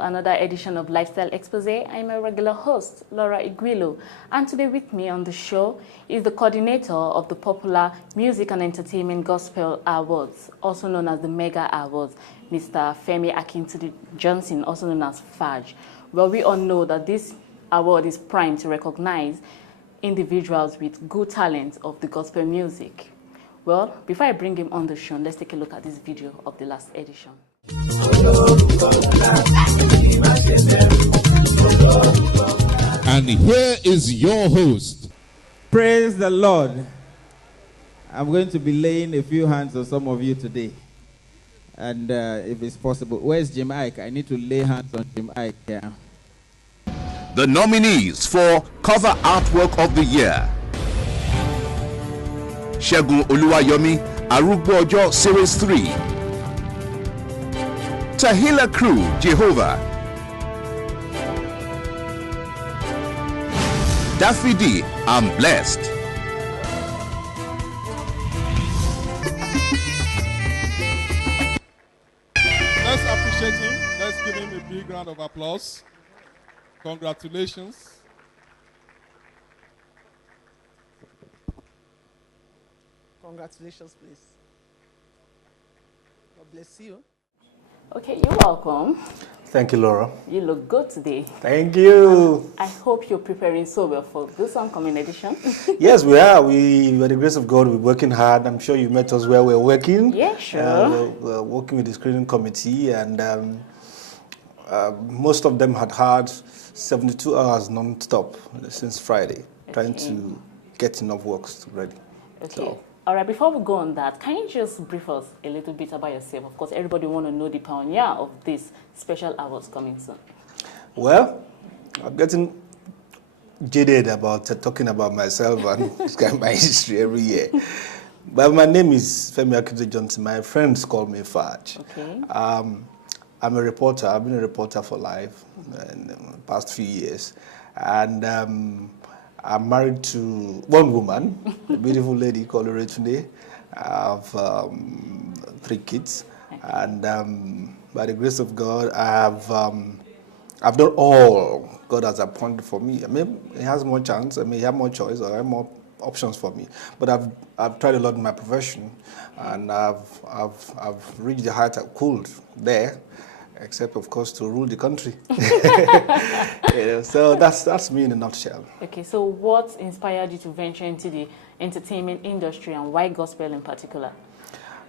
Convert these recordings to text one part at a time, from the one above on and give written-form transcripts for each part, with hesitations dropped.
another edition of Lifestyle Expose. I'm a regular host, Laura Iguilo, and today with me on the show is the coordinator of the popular Music and Entertainment Gospel Awards, also known as the Mega Awards, Mr. Femi Akintunde Johnson, also known as FAJ. Well, we all know that this award is primed to recognize individuals with good talent of the gospel music. Well, before I bring him on the show, let's take a look at this video of the last edition. And here is your host. Praise the Lord. I'm going to be laying a few hands on some of you today. And if it's possible, where's Jim Ike? I need to lay hands on Jim Ike here. The nominees for Cover Artwork of the Year: Segun Oluwayomi, Arugbo Ojo Series 3. Tahila Crew, Jehovah. Daffy, I'm Blessed. Let's appreciate him. Let's give him a big round of applause. Congratulations. Congratulations, please. God bless you. Okay, you're welcome. Thank you, Laura. You look good today. Thank you. I hope you're preparing so well for this oncoming edition. Yes, we are. We, by the grace of God, we're working hard. I'm sure you met us where we're working. Yeah, sure. We're working with the screening committee, and most of them had 72 hours non-stop since Friday, trying to get enough works ready. Okay. So, All right, before we go on that, can you just brief us a little bit about yourself? Of course, everybody want to know the pioneer of this special awards coming soon. well, I'm getting jaded about talking about myself and my history every year. But my name is Femi Akintunde Johnson. My friends call me Faj. Okay. I'm a reporter. I've been a reporter for life in the past few years. And I'm married to one woman, a beautiful lady called Tunde. I have 3 kids. And by the grace of God, I've done all God has appointed for me. I mean, He has more chance. I mean, He has more choice or have more options for me. But I've tried a lot in my profession, and I've reached the height I could there, except of course to rule the country. So that's me in a nutshell. Okay, so what inspired you to venture into the entertainment industry, and why gospel in particular?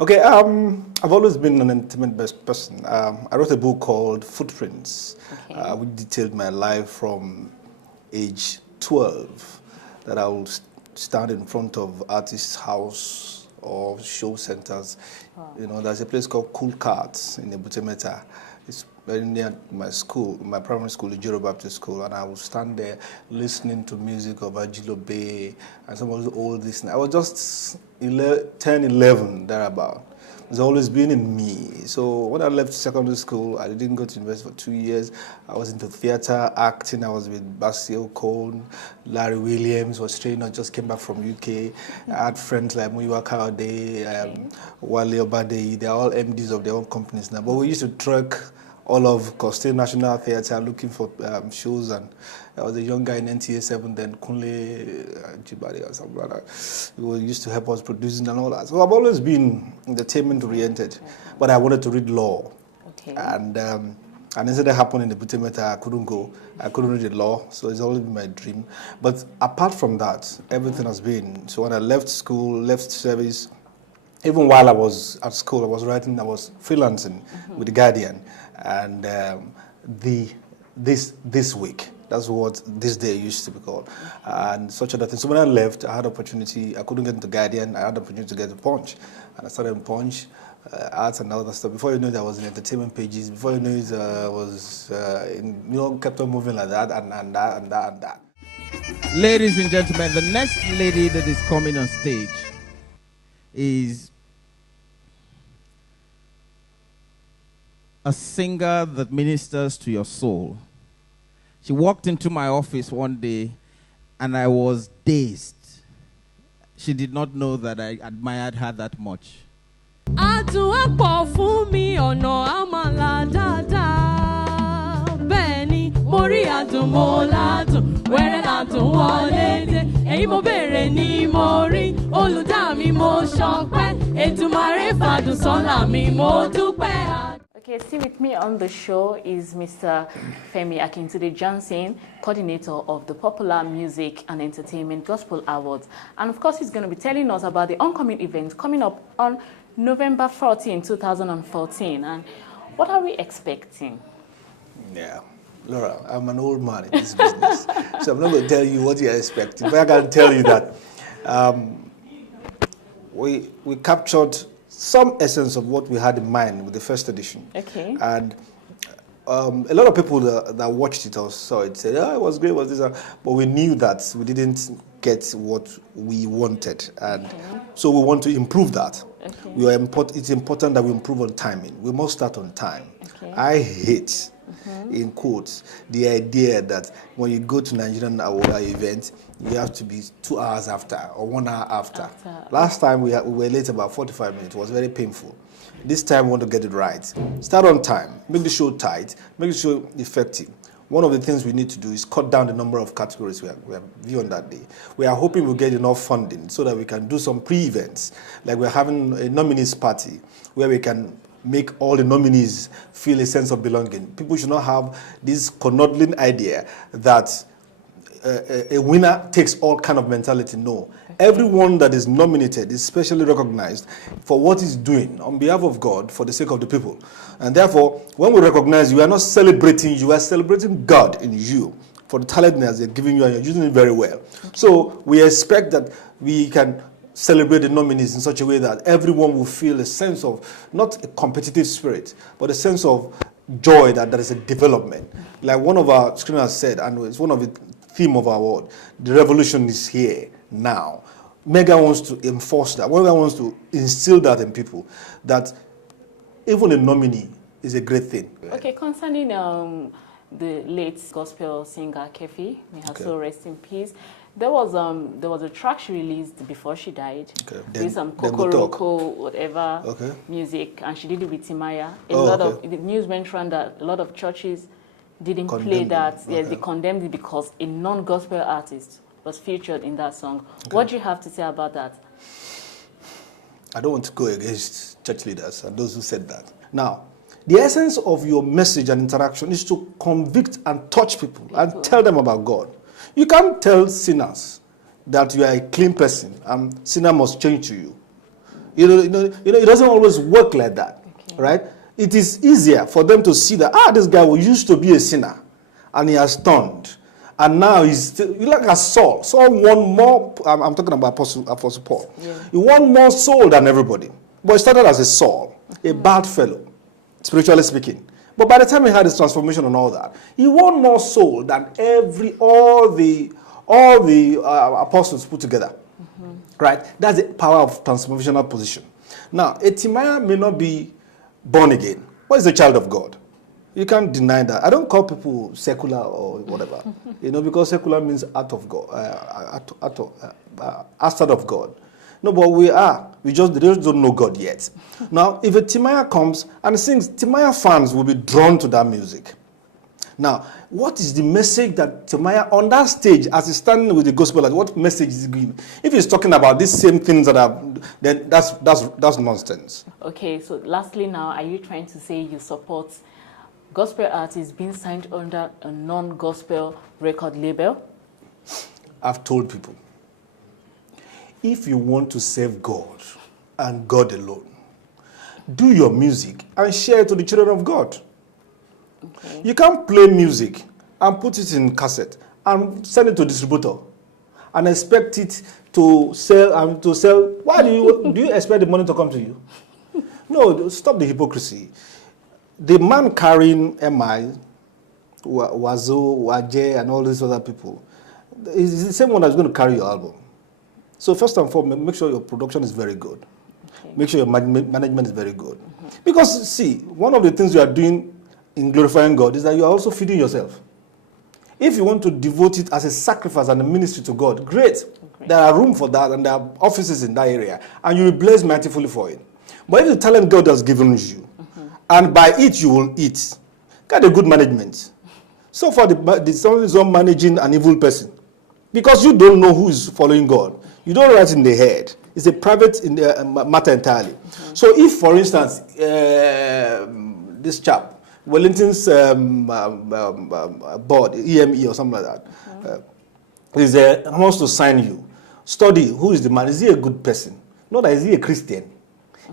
Okay, I've always been an entertainment-based person. I wrote a book called Footprints, Okay. which detailed my life from age 12, that I would stand in front of artists' house or show centers. Wow. You know, there's a place called Cool Carts in Ebutemeta. It's very near my school, my primary school, the Jiro Baptist School, and I would stand there listening to music of Ajilo Bay and some of the old listeners. I was just 10, 11, thereabout. It's always been in me. So when I left secondary school, I didn't go to university for 2 years. I was into theater, acting. I was with Basil Cone, Larry Williams was training. I just came back from UK. I had friends like Muyiwa Kayode, Wale Obade. They're all MDs of their own companies now. But we used to trek all of Costa National Theatre looking for shows, and I was a young guy in NTA 7 then, Kunle Jibari or something like that. He used to help us producing and all that. So I've always been entertainment oriented, but I wanted to read law. Okay. And instead of happening in the Butemeta, I couldn't go. I couldn't read the law, so it's always been my dream. But apart from that, everything has been. So when I left school, left service, even while I was at school, I was writing, I was freelancing with The Guardian. And this week, that's what this day used to be called, and such other things. So when I left, I had opportunity. I couldn't get into Guardian. I had the opportunity to get to Punch, and I started in Punch, arts and all that stuff. Before you know it, I was in entertainment pages. Before you know it, I was kept on moving like that and that. Ladies and gentlemen, the next lady that is coming on stage is a singer that ministers to your soul. She walked into my office one day and I was dazed. She did not know that I admired her that much. Adùn àpọ̀ fún mi ọ̀nà àmàlà dáadáa. rí àdùn mo ládùn wẹ́rẹ́ ládùn wọlé dé èyí mo béèrè ni mo rí olùdá mi mo ṣọpẹ́ Èdùmàrè fàdùn sọ́lá mi mo dúpẹ́. Okay, still with me on the show is Mr. Femi Akintunde Johnson, coordinator of the Popular Music and Entertainment Gospel Awards. And of course, he's going to be telling us about the oncoming event coming up on November 14, 2014. And what are we expecting? Yeah, Laura, I'm an old man in this business, so I'm not going to tell you what you're expecting, but I can tell you that we captured some essence of what we had in mind with the first edition. Okay. And a lot of people that watched it or saw it said, oh, it was great, was this? But we knew that we didn't get what we wanted. And so we want to improve that. Okay. It's important that we improve on timing. We must start on time. Okay. I hate, in quotes, the idea that when you go to Nigerian event, you have to be 2 hours after or 1 hour after. Last time we were late about 45 minutes. It was very painful. This time we want to get it right. Start on time. Make the show tight. Make the show effective. One of the things we need to do is cut down the number of categories we have viewed that day. We are hoping we'll get enough funding so that we can do some pre-events. Like we're having a nominees party where we can make all the nominees feel a sense of belonging. People should not have this connoting idea that a winner takes all kind of mentality. No. Everyone that is nominated is specially recognized for what he's doing on behalf of God for the sake of the people. And therefore, when we recognize you, are not celebrating you, are celebrating God in you for the talent that they're giving you, and you're using it very well. So we expect that we can celebrate the nominees in such a way that everyone will feel a sense of, not a competitive spirit, but a sense of joy that there is a development. Like one of our screeners said, and it's one of the theme of our award, the revolution is here now. Mega wants to enforce that. Mega wants to instill that in people, that even a nominee is a great thing. Okay, concerning the late gospel singer Kefi, may her soul rest in peace. There was a track she released before she died. Okay. With some Kokoroko, whatever music, and she did it with Timaya. The news went around that a lot of churches didn't play that. Yes, they condemned it because a non-gospel artist was featured in that song. Okay. What do you have to say about that? I don't want to go against church leaders and those who said that. Now, the essence of your message and interaction is to convict and touch people and tell them about God. You can't tell sinners that you are a clean person and sinner must change to you. You know, it doesn't always work like that, right? It is easier for them to see that, this guy who used to be a sinner and he has turned. And now he's like a Saul. Saul won more, I'm talking about Apostle Paul. Yeah. He won more soul than everybody. But he started as a Saul, a bad fellow, spiritually speaking. But by the time he had his transformation and all that, he won more soul than all the apostles put together. Right? That's the power of transformational position. Now, a Timaya may not be born again, but is a child of God. You can't deny that. I don't call people secular or whatever, because secular means out of God, outside of God. No, but we are. They just don't know God yet. Now, if a Timaya comes and sings, Timaya fans will be drawn to that music. Now, what is the message that Timaya on that stage, as he's standing with the gospel, what message is he giving? If he's talking about these same things then that's nonsense. Okay, so lastly now, are you trying to say you support gospel artists being signed under a non-gospel record label? I've told people, if you want to serve God and God alone, do your music and share it to the children of God. Okay. You can't play music and put it in cassette and send it to a distributor and expect it to sell. Why do you expect the money to come to you? No, stop the hypocrisy. The man carrying MI, Wazo, Waje, and all these other people is the same one that's going to carry your album. So first and foremost, make sure your production is very good. Okay. Make sure your management is very good. Because, see, one of the things you are doing in glorifying God is that you are also feeding yourself. If you want to devote it as a sacrifice and a ministry to God, great. There are room for that and there are offices in that area. And you will be blessed mightily for it. But if the talent God has given you, and by it you will eat, get a good management. So far, someone is not managing an evil person. Because you don't know who is following God. You don't write in the head. It's a private matter entirely. So if, for instance, this chap, Wellington's board, EME or something like that, wants to sign you, study who is the man. Is he a good person? Not that is he a Christian.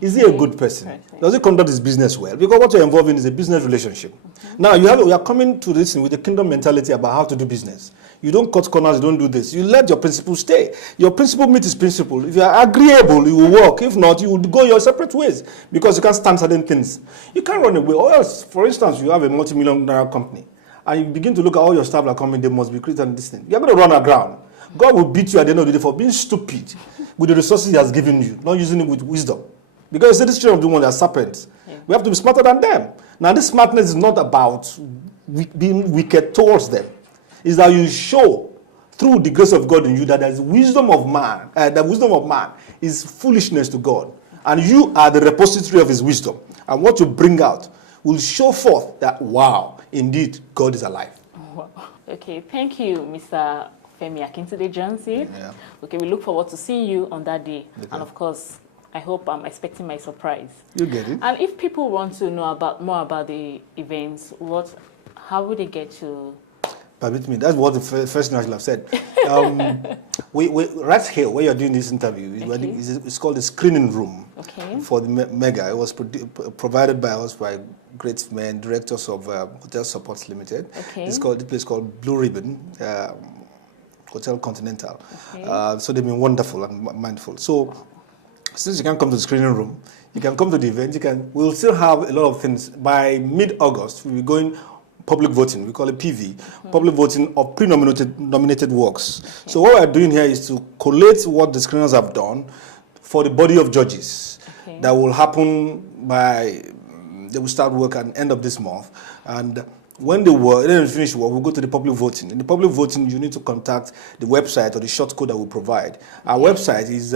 Is he a good person? Perfect. Does he conduct his business well? Because what you're involved in is a business relationship. Now, you are coming to this with a kingdom mentality about how to do business. You don't cut corners, you don't do this. You let your principle stay. Your principle meet his principle. If you are agreeable, you will work. If not, you will go your separate ways because you can't stand certain things. You can't run away. Or else, for instance, you have a multi-million-dollar company and you begin to look at all your staff that come in, they must be creating and this thing. You're going to run aground. God will beat you at the end of the day for being stupid with the resources he has given you, not using it with wisdom. Because this children of the one they are serpents. Yeah. We have to be smarter than them. Now, this smartness is not about being wicked towards them. It's that you show through the grace of God in you that there is wisdom of man. The wisdom of man is foolishness to God. And you are the repository of his wisdom. And what you bring out will show forth that, wow, indeed, God is alive. Wow. Okay, thank you, Mr. Femi Akintunde Johnson. Yeah. Okay, we look forward to seeing you on that day. Okay. And of course, I hope I'm expecting my surprise. You get it. And if people want to know more about the events, how would they get to? Permit me. That's what the first thing I should have said. we right here where you're doing this interview, okay. It's called the screening room for the Mega. It was provided by us by great men, directors of Hotel Supports Limited. Okay. The place called Blue Ribbon. Hotel Continental. Okay. So they've been wonderful and mindful. So since you can't come to the screening room, you can come to the event. We'll still have a lot of things. By mid-August, we'll be going public voting. We call it PV, public voting of pre-nominated works. Okay. So what we're doing here is to collate what the screeners have done for the body of judges. Okay. That will happen they will start work at the end of this month. And when they finish work, we'll go to the public voting. In the public voting, you need to contact the website or the short code that we provide. Our website is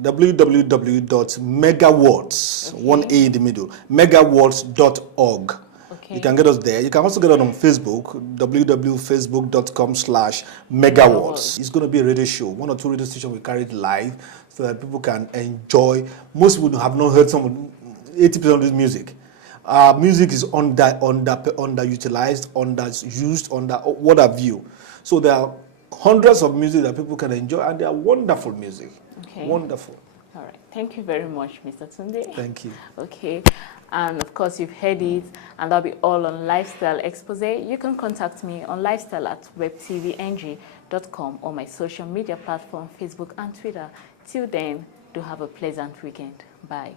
www.megawards, one A in the middle, megawards.org. Okay. You can get us there. You can also get us on Facebook, www.facebook.com/megawards. It's going to be a radio show. 1 or 2 radio stations we carry it live so that people can enjoy. Most people have not heard 80% of this music. Music is underutilized, underused, what have you. So there are hundreds of music that people can enjoy, and they are wonderful music. Okay. Wonderful. All right. Thank you very much, Mr. Tunde. Thank you. Okay. And of course, you've heard it, and that'll be all on Lifestyle Expose. You can contact me on lifestyle@webtvng.com or my social media platform, Facebook and Twitter. Till then, do have a pleasant weekend. Bye.